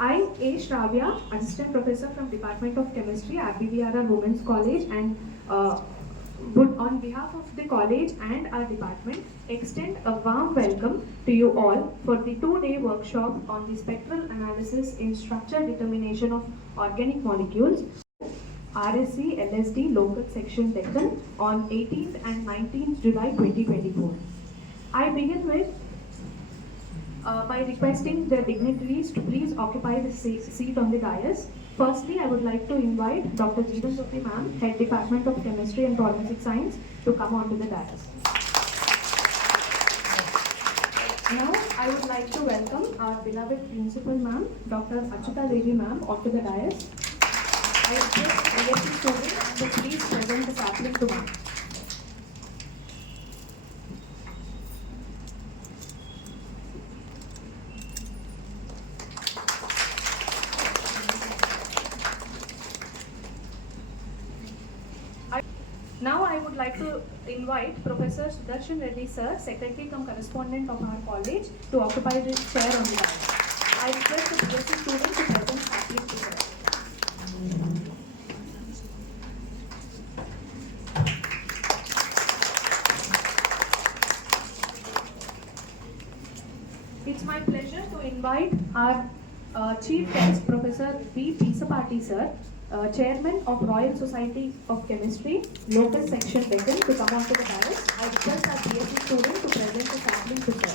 I, A. Shravya, Assistant Professor from Department of Chemistry, Rbvrr Women's College, and would, on behalf of the college and our department, extend a warm welcome to you all for the 2-day workshop on the spectral analysis in structure determination of organic molecules, RSC LSD Local Section Deccan, on 18th and 19th July 2024. I begin with by requesting the dignitaries to please occupy the seat on the dais. Firstly, I would like to invite Dr. Jeevan Jyoti ma'am, Head Department of Chemistry and Forensic Science, to come onto the dais. Now, I would like to welcome our beloved Principal ma'am, Dr. Achyuta Devi ma'am, onto the dais. I request BSc students to please present the sapling to ma'am. Now I would like to invite Professor Sudarshan Reddy sir, Secretary cum Correspondent of our college, to occupy this chair on the dais. I request the BSc student to present sapling to sir. It's my pleasure to invite our Chief Guest, Professor V. Pisapati sir, Chairman of Royal Society of Chemistry, Local Section Deccan, to come onto the dais. I request our BSc student to present the sapling to sir.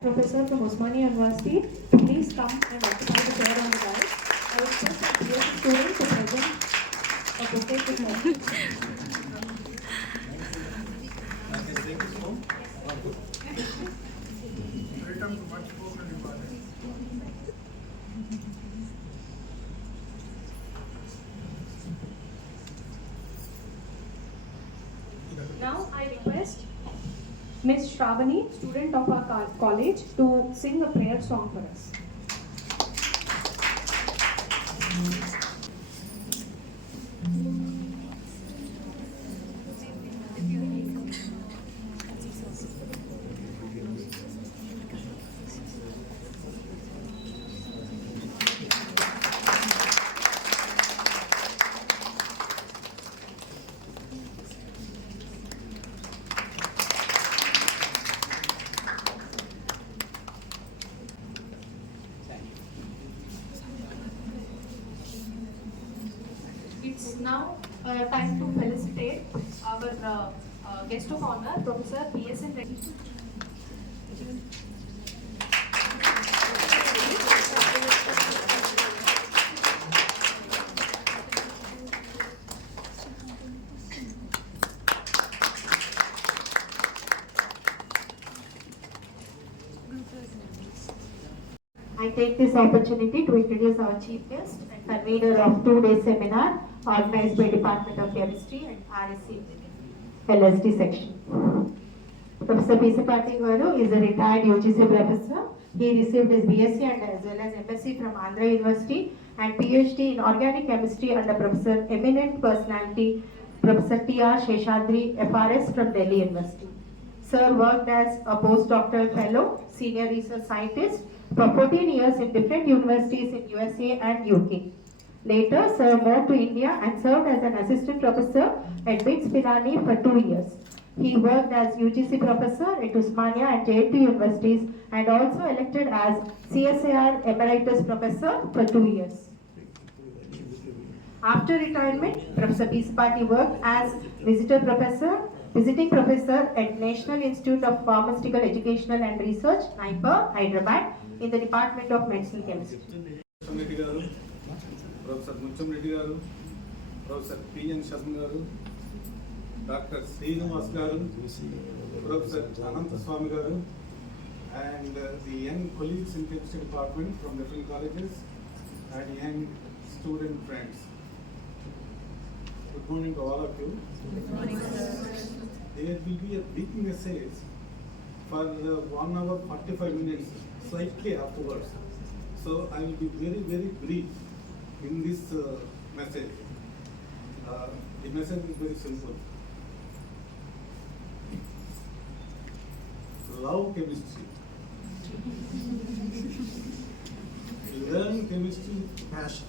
Professor from Osmania University, please come and occupy the chair on the dais. I request our BSc student to present a bouquet to sir. Now I request Ms. Shravani, student of our college, to sing a prayer song for us. It's now time to felicitate our guest of honor, Professor P.S.N. Reddy. I take this opportunity to introduce our chief guest and convener of 2-day seminar organized by Department of Chemistry and RSC LSD section. Professor Pisapati Garu is a retired UGC professor. He received his BSc and as well as MSc from Andhra University and PhD in organic chemistry under Professor Eminent Personality Professor T.R. Sheshadri FRS from Delhi University. Sir worked as a postdoctoral fellow, senior research scientist for 14 years in different universities in USA and UK. Later, Sir moved to India and served as an assistant professor at BITS Pilani for 2 years. He worked as UGC professor at Osmania and JNT universities and also elected as CSIR Emeritus Professor for 2 years. After retirement, Professor Pisapati worked as visiting professor at National Institute of Pharmaceutical Educational and Research, NIPER, Hyderabad, in the Department of Medicinal Chemistry. Professor Mucham Reddy garu, Professor P.N. Sharma garu, Dr. Srinivas garu, Professor Ananta Swami garu, and the young colleagues in chemistry department from different colleges and young student friends. Good morning to all of you. Good morning, sir. There will be a brief message for 1 hour 45 minutes, slightly afterwards. So I will be very, very brief. in this message. The message is very simple. Love chemistry. Learn chemistry with passion.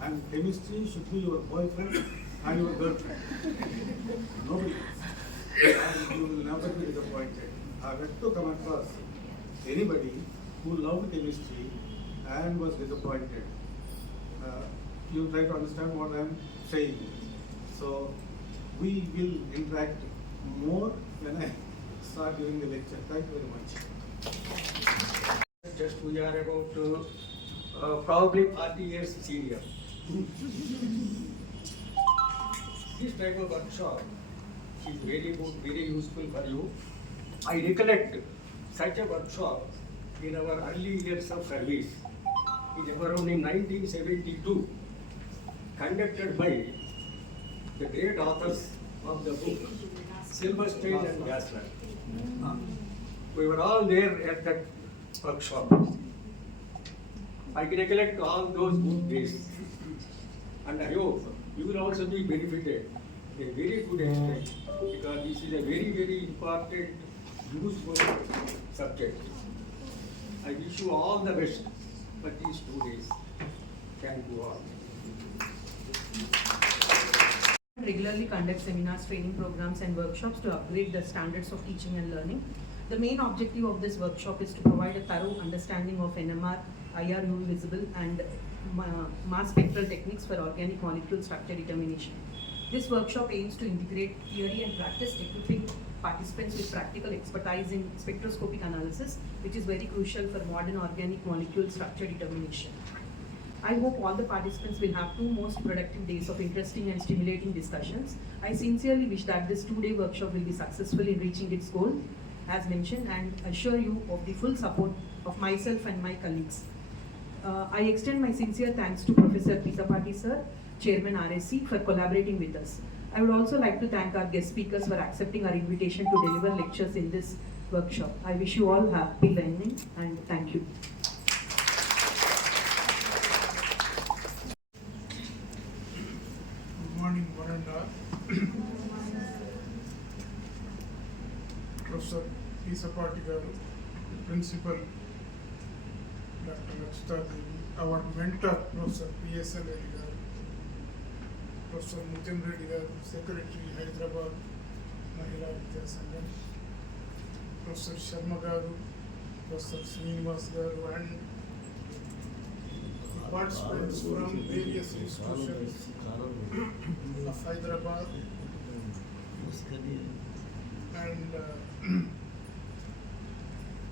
And chemistry should be your boyfriend and your girlfriend. Nobody else. And you will never be disappointed. I have yet to come across anybody who loved chemistry and was disappointed. You try to understand what I am saying. So we will interact more when I start giving the lecture. Thank you very much. Just we are about probably 40 years senior. This type of workshop is very good, very useful for you. I recollect such a workshop in our early years of service. It was around in 1972, conducted by the great authors of the book, Silverstein and Gassler. We were all there at that workshop. I recollect all those good days, and I hope you will also be benefited a very good extent, because this is a very, very important, useful subject. I wish you all the best for these 2 days. Thank you all. Regularly conduct seminars, training programs and workshops to upgrade the standards of teaching and learning. The main objective of this workshop is to provide a thorough understanding of NMR, IR UV visible and mass spectral techniques for organic molecule structure determination. This workshop aims to integrate theory and practice, equipping participants with practical expertise in spectroscopic analysis, which is very crucial for modern organic molecule structure determination. I hope all the participants will have 2 most productive days of interesting and stimulating discussions. I sincerely wish that this 2-day workshop will be successful in reaching its goal, as mentioned, and assure you of the full support of myself and my colleagues. I extend my sincere thanks to Professor Pisapati Sir, Chairman RSC, for collaborating with us. I would also like to thank our guest speakers for accepting our invitation to deliver lectures in this workshop. I wish you all happy learning and thank you. Good morning, Varanda. Professor Pisapati garu, Principal Dr. Lakshita Devi, our mentor Professor PSL Reddy garu, Professor Mutim Reddy garu, Secretary Hyderabad Mahila Vidya Sangam, Professor Sharma garu, Professor Srinivas garu, and participants from various institutions of Hyderabad, and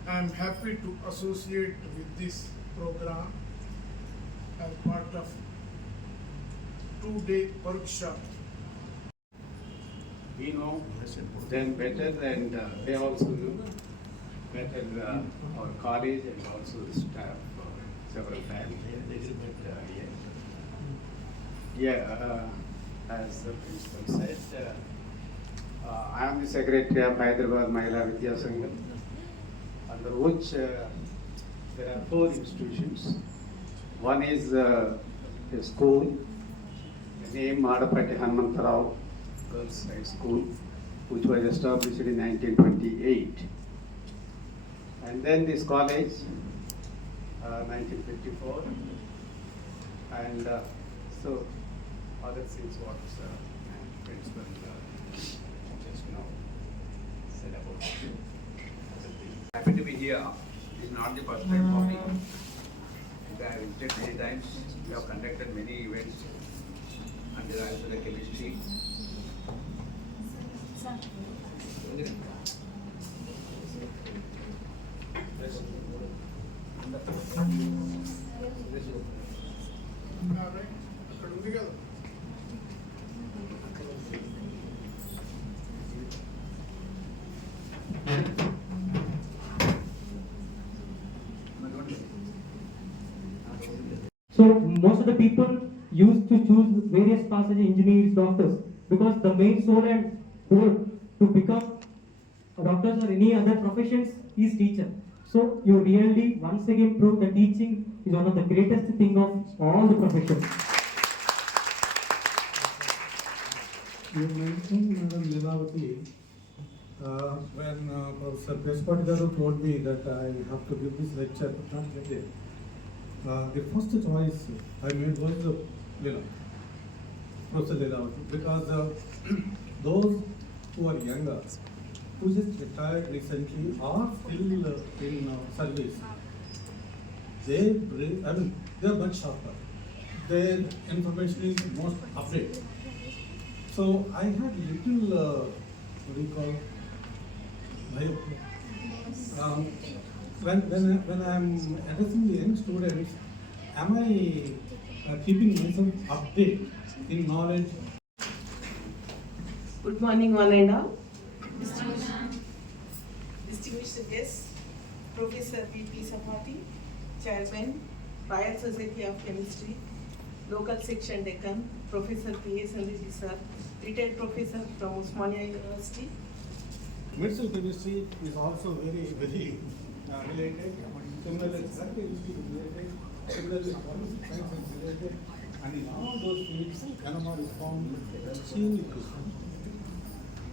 I am happy to associate with this program as part of 2-day workshop. We know them better, and they also know better our college and also the staff several times. As the principal said, I am the secretary of Hyderabad Mahila Vidya Sangam, under which there are 4 institutions. One is a school named Madapati Hanumantarao Girls High School, which was established in 1928. And then this college, 1954, and so other things what principal just now said about it. Happy to be here. It's not the first time for me. I have visited many times. We have conducted many events under also the chemistry. అక్కడ ఉంది కదా. So most of the people used to choose various paths as engineers, doctors, because the main soul and goal to become doctors or any other professions is teacher. So you really once again prove the teaching is one of the greatest thing of all the professions. You mentioned, Madam Leelavati, when Professor Pespati Garu told me that I have to give this lecture, but not get it. The first choice I made was Professor Leelavati, because those who are younger, who just retired recently or still in service, they are much sharper. Their information is most updated. So I had little, what do you call, when I am addressing the young students, am I keeping myself updated in knowledge? Good morning, one and all. Distinguished guests, Professor V.P. Sapati, Chairman, Royal Society of Chemistry, Local Section Deccan, Professor P.S. Reddy sir, retired professor from Osmania University. Medical chemistry is also very, very related. Similarly, chemistry is related. Similarly, forensic science is related. And in all those fields, NMR is found extremely useful.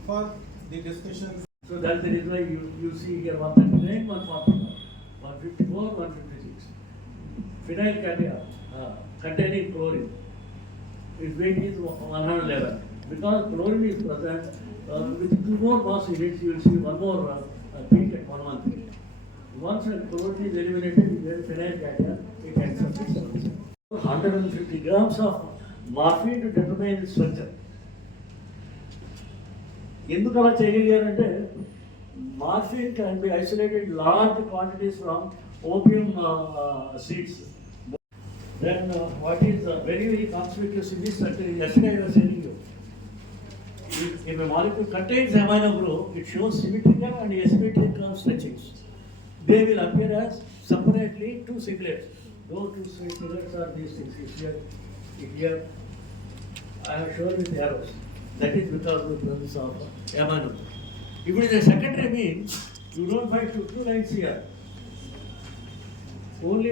For the discussion. So that's the reason why you see here 139, 141, 154, 156. Phenyl cation containing chlorine, its weight is 111. Because chlorine is present, with 2 more mass units, you will see 1 more peak at 113. Once chlorine is eliminated, you get phenyl cation, it ends up with 150 grams of morphine to determine its structure. ఎందుకు అలా చేయగలిగారంటే morphine can be isolated large quantities from opium seeds. Then what is very, very conspicuous in this structure is yesterday I was telling you. If a molecule contains amino group, it shows symmetrical and asymmetrical stretchings. They will appear as separately 2 singlets. Those 2 singlets are these things. Here I have shown with arrows. That is because of the presence of amino. If it is a secondary mean, you don't find 2 lines here. Only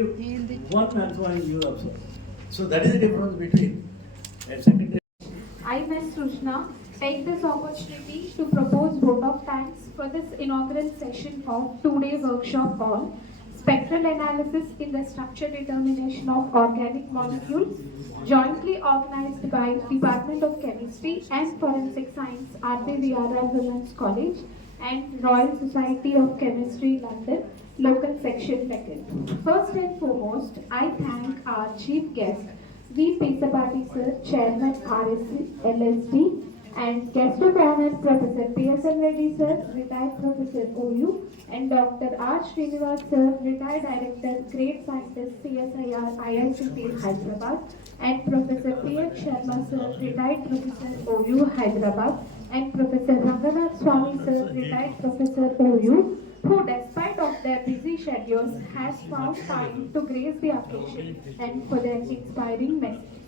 one alpha you observe. So that is the difference between a secondary. I, Ms. Rushna, take this opportunity to propose vote of thanks for this inaugural session of 2-day workshop on spectral analysis in the structure determination of organic molecules, jointly organized by Department of Chemistry and Forensic Science, Rbvrr Women's College, and Royal Society of Chemistry, London, Local Section Deccan. First and foremost, I thank our chief guest, V.P. Sapati sir, Chairman RSC LSD, and guest of honor Professor P.S. Reddy sir, retired Professor OU, and Dr. R. Srinivas sir, retired Director, Great Scientist CSIR IICT Hyderabad, and Professor P.H. Sharma sir, retired Professor OU Hyderabad, and Professor Ranganath Swami sir, retired Professor OU, who despite of their busy schedules has found time to grace the occasion and for their inspiring message.